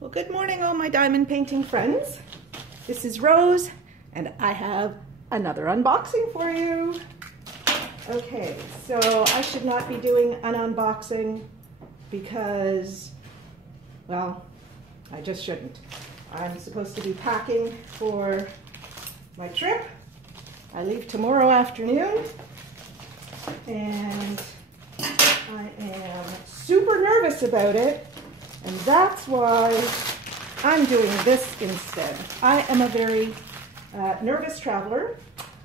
Well, good morning, all my diamond painting friends. This is Rose, and I have another unboxing for you. Okay, so I should not be doing an unboxing because, well, I just shouldn't. I'm supposed to be packing for my trip. I leave tomorrow afternoon, and I am super nervous about it. And that's why I'm doing this instead. I am a very nervous traveler.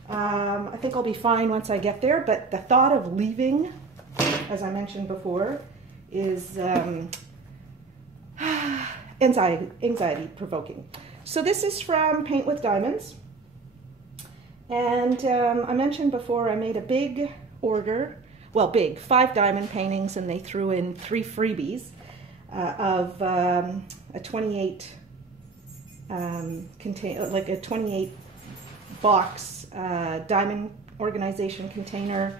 I think I'll be fine once I get there, but the thought of leaving, as I mentioned before, is anxiety provoking. So this is from Paint with Diamonds. And I mentioned before I made a big order, well, big, 5 diamond paintings, and they threw in 3 freebies. Of a 28 like a 28 box diamond organization container,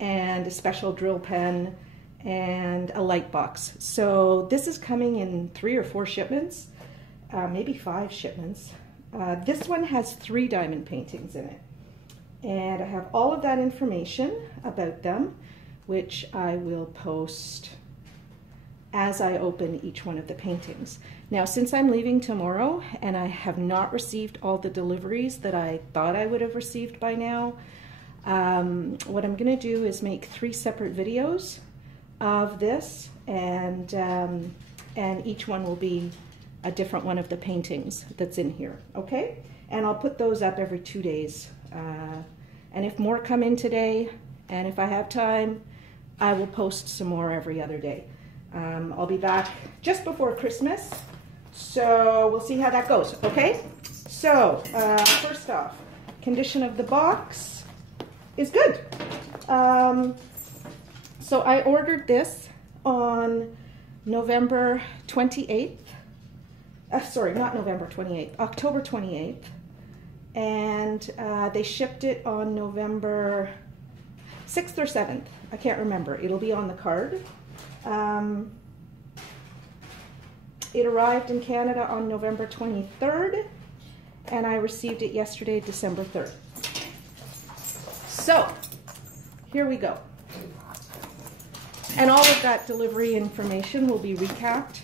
and a special drill pen, and a light box. So this is coming in 3 or 4 shipments, maybe 5 shipments. This one has 3 diamond paintings in it, and I have all of that information about them, which I will post as I open each one of the paintings. Now, since I'm leaving tomorrow and I have not received all the deliveries that I thought I would have received by now, what I'm gonna do is make 3 separate videos of this, and each one will be a different one of the paintings that's in here, okay? And I'll put those up every 2 days. And if more come in today, and if I have time, I will post some more every other day. I'll be back just before Christmas, so we'll see how that goes, okay? So, first off, condition of the box is good. So I ordered this on November 28th. Sorry, not November 28th, October 28th. And they shipped it on November 6th or 7th. I can't remember. It'll be on the card. It arrived in Canada on November 23rd, and I received it yesterday, December 3rd. So, here we go. And all of that delivery information will be recapped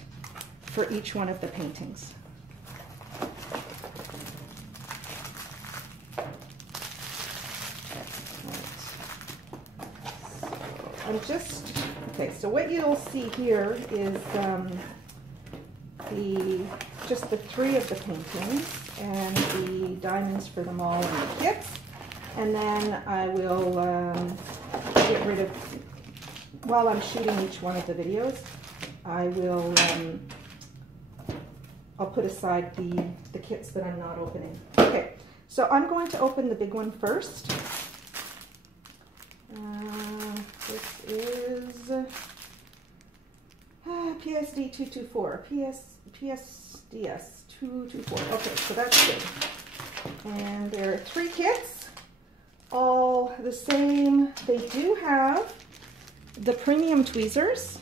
for each one of the paintings. Okay, so what you'll see here is just the 3 of the paintings and the diamonds for them all in the kits. And then I will get rid of, while I'm shooting each one of the videos, I will, I'll put aside the kits that I'm not opening. Okay, so I'm going to open the big one first. This is PSD 224, PSDS 224. Okay, so that's good. And there are 3 kits, all the same. They do have the premium tweezers,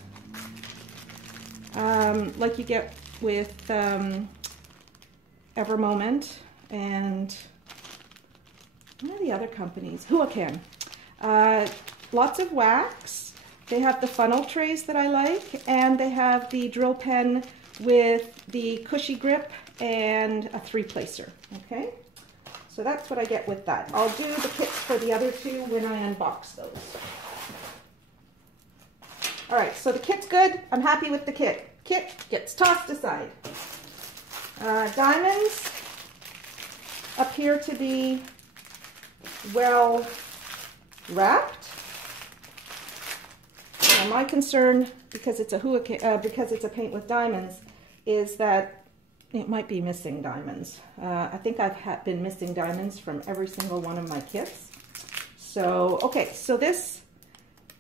like you get with Evermoment and one of the other companies, Huacan. Lots of wax. They have the funnel trays that I like, and they have the drill pen with the cushy grip and a 3-placer, okay? So that's what I get with that. I'll do the kits for the other 2 when I unbox those. All right, so the kit's good. I'm happy with the kit. Kit gets tossed aside. Diamonds appear to be well wrapped. Now, my concern, because it's a paint with diamonds, is that it might be missing diamonds. I think I've been missing diamonds from every single one of my kits. So, okay, so this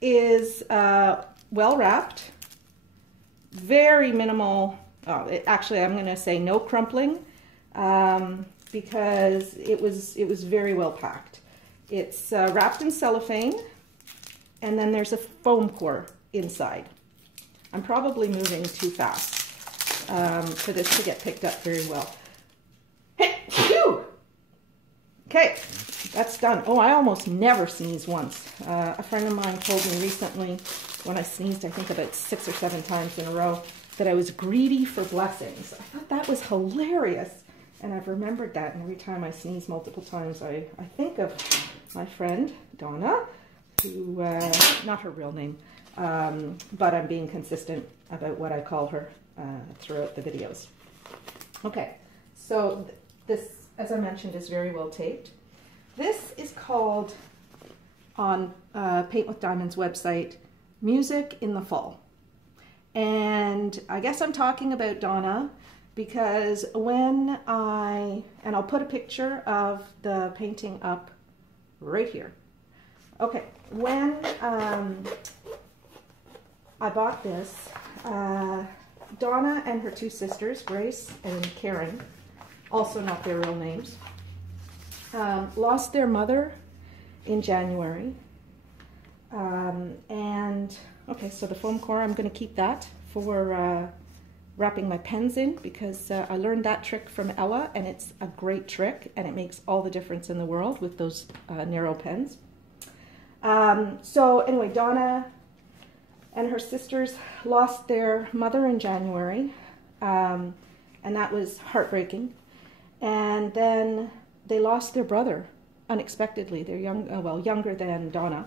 is well wrapped, very minimal. Actually, I'm going to say no crumpling, because it was very well packed. It's wrapped in cellophane, and then there's a foam core inside. I'm probably moving too fast. for this to get picked up very well. Hey, phew! Okay, that's done. Oh, I almost never sneeze once. A friend of mine told me recently when I sneezed, I think about 6 or 7 times in a row, that I was greedy for blessings. I thought that was hilarious. And I've remembered that. And every time I sneeze multiple times, I think of my friend, Donna, who, not her real name, but I'm being consistent about what I call her throughout the videos. Okay, so this, as I mentioned, is very well taped. This is called, on Paint with Diamonds website, Music in the Fall. And I guess I'm talking about Donna because when and I'll put a picture of the painting up right here. Okay, when I bought this, Donna and her 2 sisters, Grace and Karen, also not their real names, lost their mother in January. Okay, so the foam core, I'm going to keep that for wrapping my pens in because I learned that trick from Ella, and it's a great trick, and it makes all the difference in the world with those narrow pens. So anyway, Donna and her sisters lost their mother in January, and that was heartbreaking. And then they lost their brother unexpectedly. They're younger than Donna,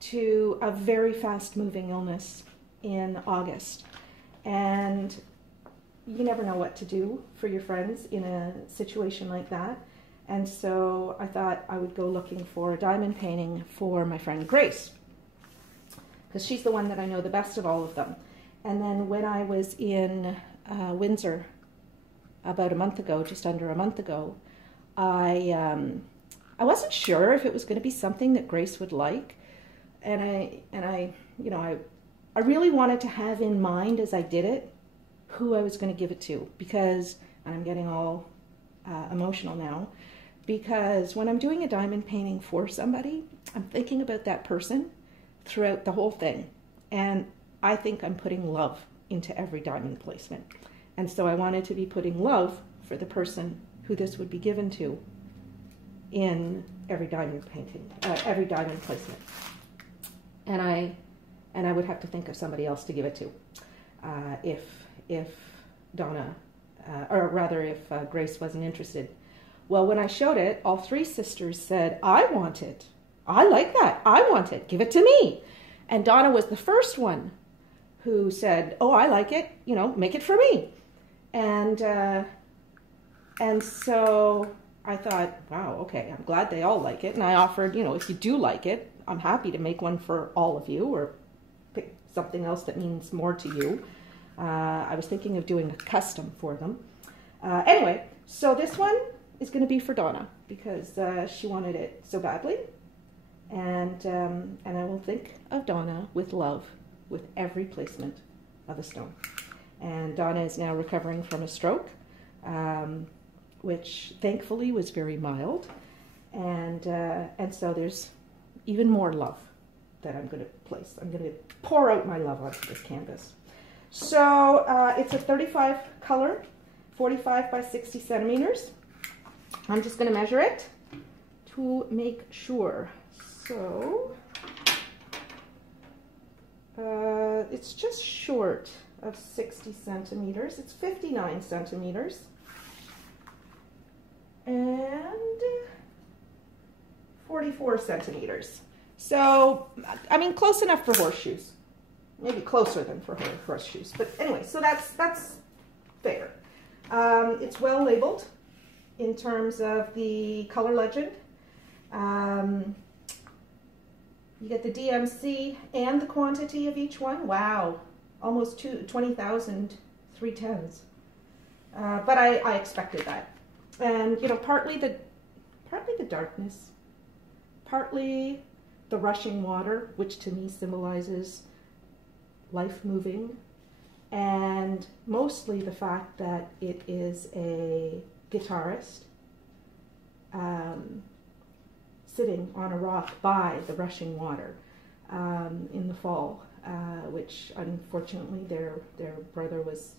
to a very fast-moving illness in August. And you never know what to do for your friends in a situation like that. And so I thought I would go looking for a diamond painting for my friend Grace, because she's the one that I know the best of all of them. And then when I was in Windsor about a month ago, just under a month ago, I wasn't sure if it was going to be something that Grace would like, and I really wanted to have in mind as I did it who I was going to give it to, because, and I'm getting all emotional now, because when I'm doing a diamond painting for somebody, I'm thinking about that person throughout the whole thing, and I think I'm putting love into every diamond placement. And so I wanted to be putting love for the person who this would be given to in every diamond painting, every diamond placement. And I would have to think of somebody else to give it to if Donna, or rather if Grace wasn't interested. Well, when I showed it, all 3 sisters said, I want it. I like that. I want it. Give it to me. And Donna was the first one who said, oh, I like it. You know, make it for me. And so I thought, wow, okay, I'm glad they all like it. And I offered, you know, if you do like it, I'm happy to make one for all of you, or pick something else that means more to you. I was thinking of doing a custom for them. Anyway, so this one is going to be for Donna because she wanted it so badly. And I will think of Donna with love with every placement of a stone. And Donna is now recovering from a stroke, which thankfully was very mild. And so there's even more love that I'm going to place. I'm going to pour out my love onto this canvas. So it's a 35 color, 45 by 60 centimeters. I'm just going to measure it to make sure. So it's just short of 60 centimeters. It's 59 centimeters. And 44 centimeters. So, I mean, close enough for horseshoes. Maybe closer than for horseshoes. But anyway, so that's fair. It's well labeled in terms of the color legend. You get the DMC and the quantity of each one. Wow, almost 20,000 310s. But I expected that. And, you know, partly the darkness, partly the rushing water, which to me symbolizes life moving, and mostly the fact that it is a guitarist sitting on a rock by the rushing water in the fall. which unfortunately their brother was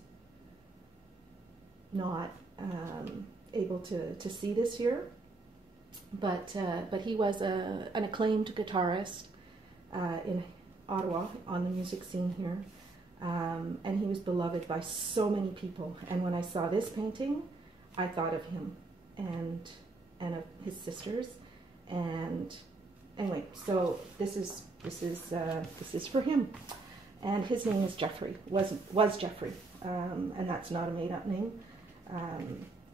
not able to see this year. But he was an acclaimed guitarist in Ottawa on the music scene here, and he was beloved by so many people. And when I saw this painting, I thought of him and of his sisters. And anyway, so this is for him, and his name is Jeffrey. Was Jeffrey, and that's not a made-up name.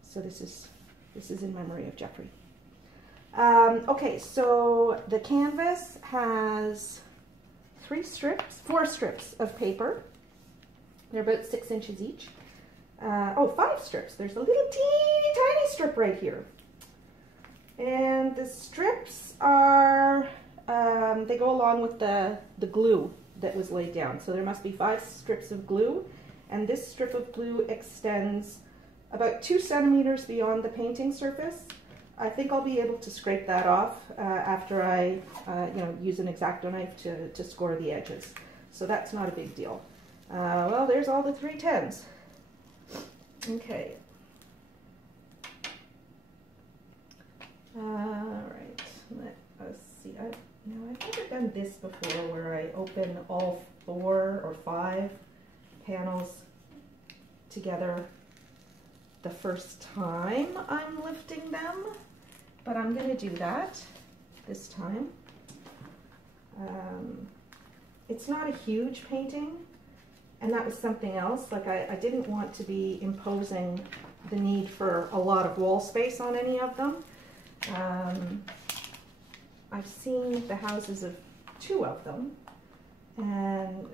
So this is in memory of Jeffrey. Okay, so the canvas has 4 strips of paper. They're about 6 inches each. 5 strips. There's a little teeny tiny strip right here. And the strips are, they go along with the glue that was laid down. So there must be 5 strips of glue, and this strip of glue extends about 2 centimeters beyond the painting surface. I think I'll be able to scrape that off after I use an X-Acto knife to score the edges. So that's not a big deal. Well, there's all the 3 tens. Okay. Alright, let us see. I've never done this before, where I open all 4 or 5 panels together the first time I'm lifting them, but I'm going to do that this time. It's not a huge painting, and that was something else. Like, I didn't want to be imposing the need for a lot of wall space on any of them. I've seen the houses of 2 of them, and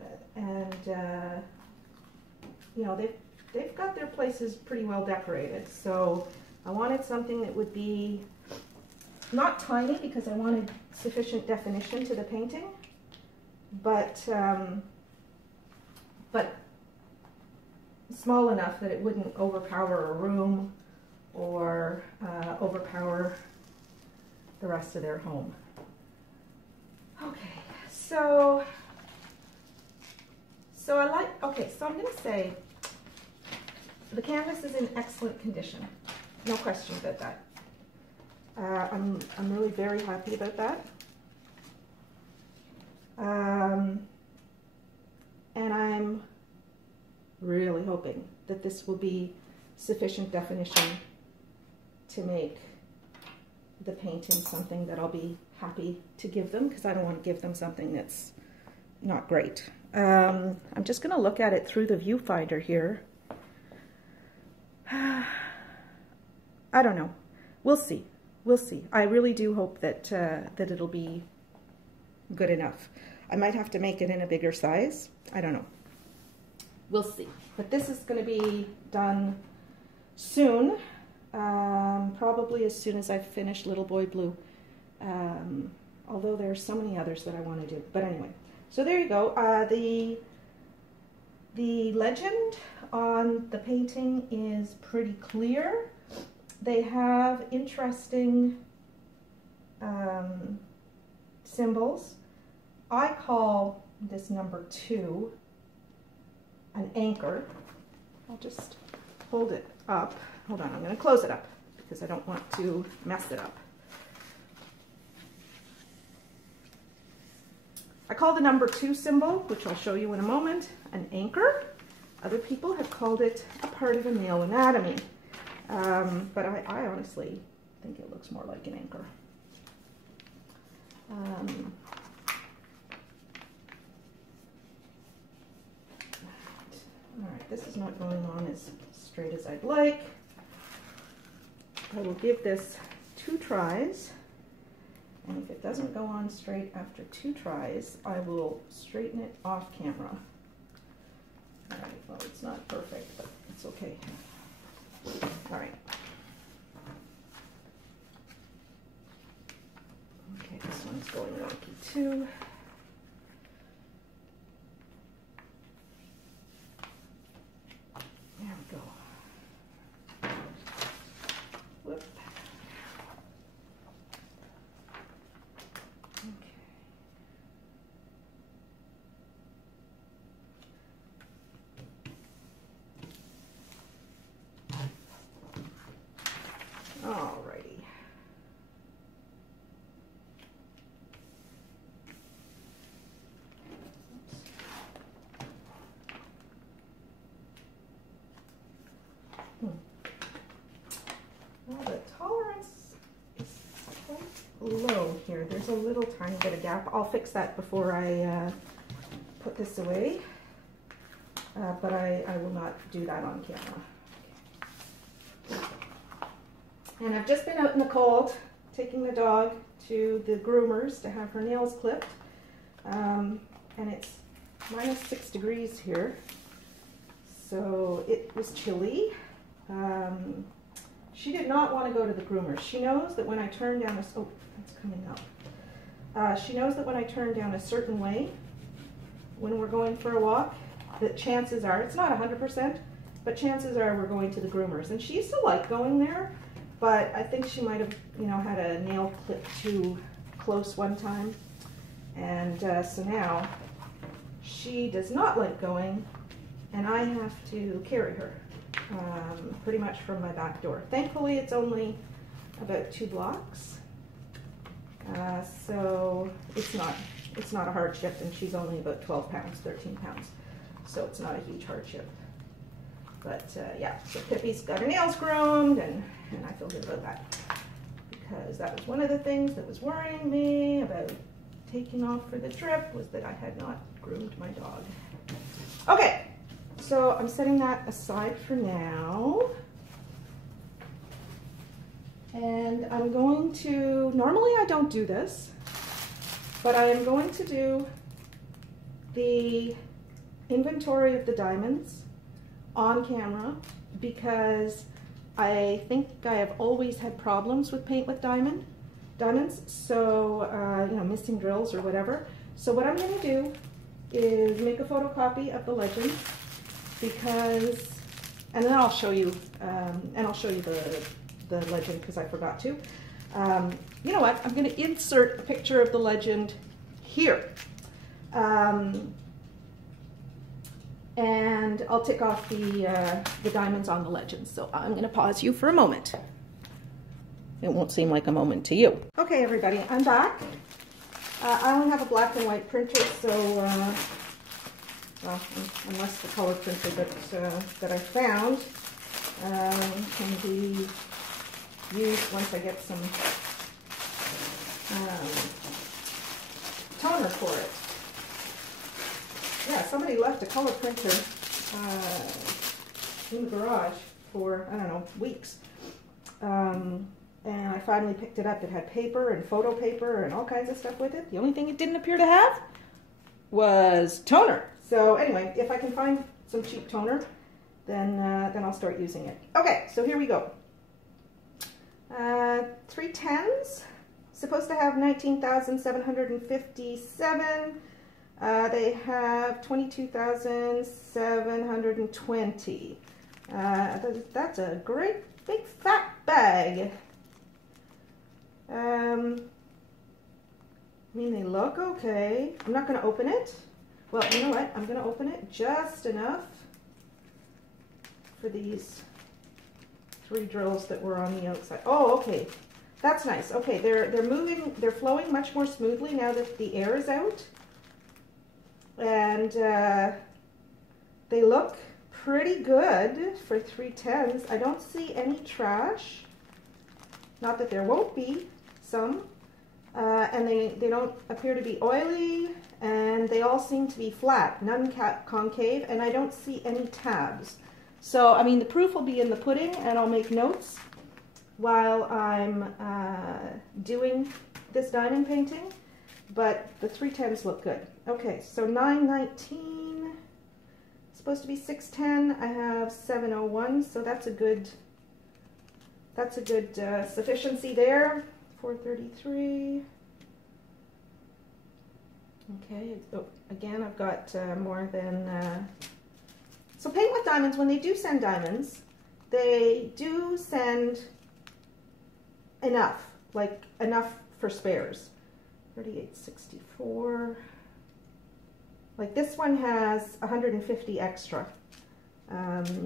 they've got their places pretty well decorated. So I wanted something that would be not tiny, because I wanted sufficient definition to the painting, but small enough that it wouldn't overpower a room or overpower the rest of their home. Okay, so I'm going to say the canvas is in excellent condition. No question about that. I'm really very happy about that. And I'm really hoping that this will be sufficient definition to make the painting something that I'll be happy to give them, because I don't want to give them something that's not great. I'm just going to look at it through the viewfinder here. I don't know. We'll see. We'll see. I really do hope that that it'll be good enough. I might have to make it in a bigger size. I don't know. We'll see. But this is going to be done soon. Probably as soon as I finish Little Boy Blue. Although there are so many others that I want to do. But anyway, so there you go. The legend on the painting is pretty clear. They have interesting symbols. I call this number 2 an anchor. I'll just hold it up. Hold on, I'm going to close it up because I don't want to mess it up. I call the number 2 symbol, which I'll show you in a moment, an anchor. Other people have called it a part of the male anatomy. But I honestly think it looks more like an anchor. All right, this is not going on as straight as I'd like. I will give this 2 tries, and if it doesn't go on straight after 2 tries, I will straighten it off camera. All right, well, it's not perfect, but it's okay. All right. Okay, this one's going wonky too. There we go. Whoop. Okay. low here. There's a little tiny bit of gap. I'll fix that before I put this away, but I will not do that on camera. And I've just been out in the cold, taking the dog to the groomers to have her nails clipped, and it's -6 degrees here, so it was chilly. She did not want to go to the groomers. She knows that when I turn down a, oh, that's coming up. She knows that when I turn down a certain way, when we're going for a walk, that chances are, it's not 100%, but chances are we're going to the groomers. And she used to like going there, but I think she might have, you know, had a nail clip too close one time. And so now she does not like going, and I have to carry her pretty much from my back door. Thankfully, it's only about 2 blocks, so it's not a hardship, and she's only about 12 pounds, 13 pounds, so it's not a huge hardship. But yeah, so Pippi's got her nails groomed, and I feel good about that, because that was one of the things that was worrying me about taking off for the trip, was that I had not groomed my dog. Okay, so I'm setting that aside for now. And I'm going to, normally I don't do this, but I am going to do the inventory of the diamonds on camera, because I think I have always had problems with paint with diamonds, so, you know, missing drills or whatever. So what I'm going to do is make a photocopy of the legend, because, and then I'll show you, the legend, because I forgot to. You know what, I'm going to insert a picture of the legend here. And I'll tick off the diamonds on the legend. So I'm going to pause you for a moment. It won't seem like a moment to you. Okay, everybody, I'm back. I only have a black and white printer, so, well, unless the color printer that I found can be used once I get some toner for it. Yeah, somebody left a color printer in the garage for, I don't know, weeks. And I finally picked it up. It had paper and photo paper and all kinds of stuff with it. The only thing it didn't appear to have was toner. So anyway, if I can find some cheap toner, then I'll start using it. Okay, so here we go. 3 10s, supposed to have 19,757. They have 22,720. That's a great big fat bag. I mean, they look okay. I'm not going to open it. Well, you know what? I'm going to open it just enough for these 3 drills that were on the outside. Oh, okay. That's nice. Okay, they're moving, they're flowing much more smoothly now that the air is out. And they look pretty good for 3 10s. I don't see any trash. Not that there won't be some. And they don't appear to be oily, and they all seem to be flat, none concave, and I don't see any tabs. So, I mean, the proof will be in the pudding, and I'll make notes while I'm doing this diamond painting, but the 3 10s look good. Okay, so 919, supposed to be 610. I have 701, so that's a good sufficiency there. 433. Okay, oh, again, I've got more than... So Paint with Diamonds, when they do send diamonds, they do send enough, like enough for spares. 3864. Like this one has 150 extra.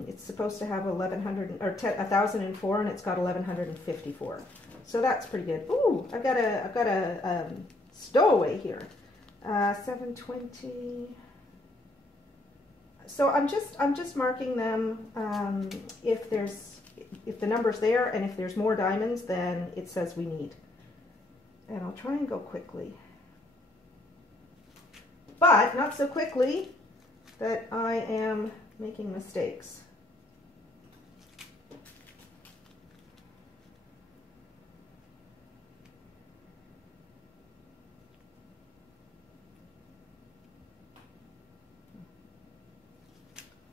It's supposed to have 1,004, and it's got 1,154. So that's pretty good. Ooh, I've got a stowaway here. 720. So I'm just marking them if the number's there, and if there's more diamonds than it says we need. And I'll try and go quickly. But not so quickly that I am making mistakes.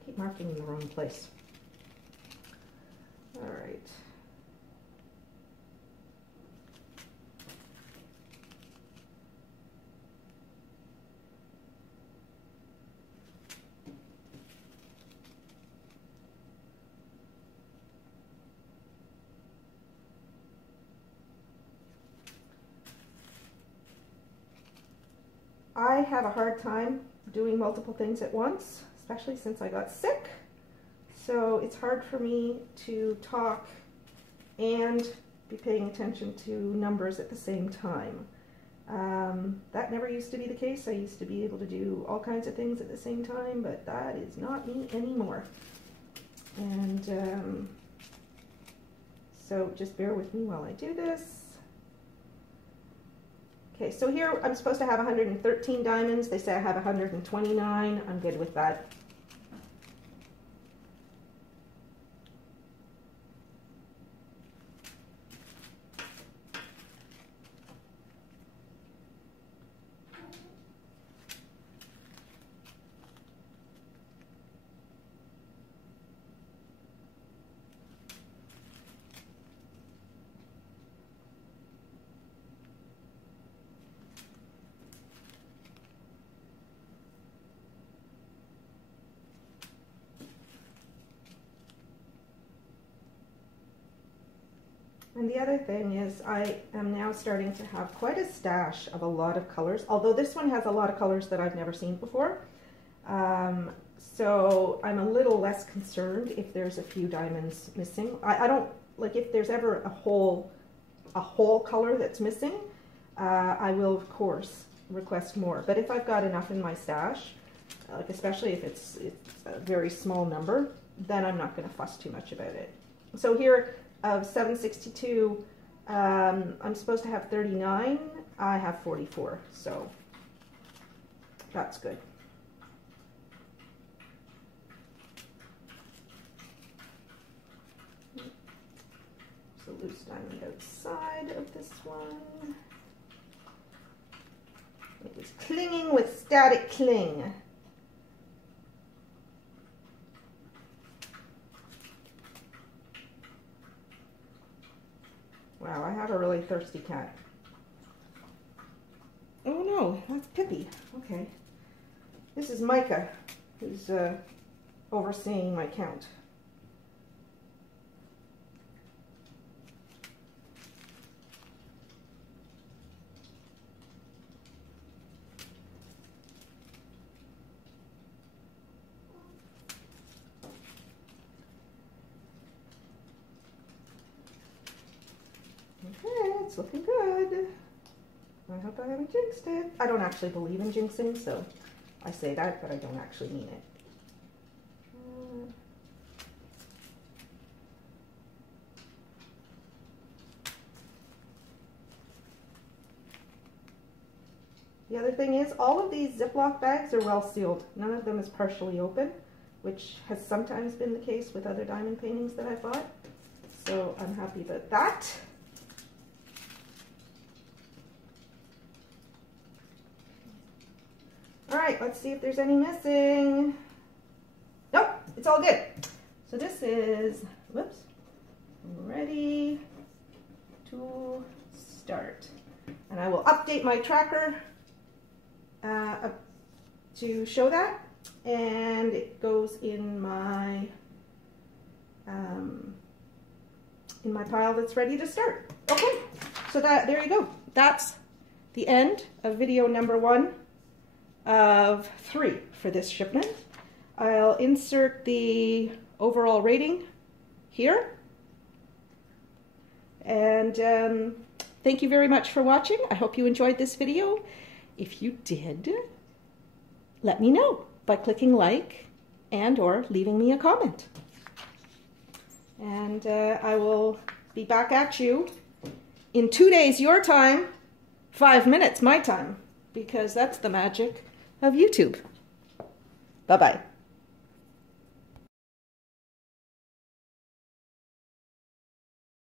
Keep marking in the wrong place. All right. I have a hard time doing multiple things at once, especially since I got sick. So it's hard for me to talk and be paying attention to numbers at the same time. That never used to be the case. I used to be able to do all kinds of things at the same time, but that is not me anymore. And so just bear with me while I do this. Okay, so here I'm supposed to have 113 diamonds. They say I have 129. I'm good with that. And the other thing is I am now starting to have quite a stash of a lot of colors, although this one has a lot of colors that I've never seen before. So I'm a little less concerned if there's a few diamonds missing. I don't, like if there's ever a whole color that's missing, I will of course request more. But if I've got enough in my stash, like especially if it's a very small number, then I'm not going to fuss too much about it. So here, of 762, I'm supposed to have 39. I have 44, so that's good. So loose diamond outside of this one. It was clinging with static cling. Wow, I have a really thirsty cat. Oh no, that's Pippi. Okay. This is Micah, who's overseeing my count. Okay, it's looking good. I hope I haven't jinxed it. I don't actually believe in jinxing, so I say that, but I don't actually mean it. The other thing is, all of these Ziploc bags are well sealed. None of them is partially open, which has sometimes been the case with other diamond paintings that I bought. So I'm happy about that. All right, let's see if there's any missing. Nope, it's all good. So this is, whoops, ready to start. And I will update my tracker to show that. And it goes in my pile that's ready to start. Okay, so there you go. That's the end of video number 1 of 3 for this shipment. I'll insert the overall rating here. And thank you very much for watching. I hope you enjoyed this video. If you did, let me know by clicking like and or leaving me a comment. And I will be back at you in 2 days your time 5 minutes my time, because that's the magic of YouTube. Bye-bye.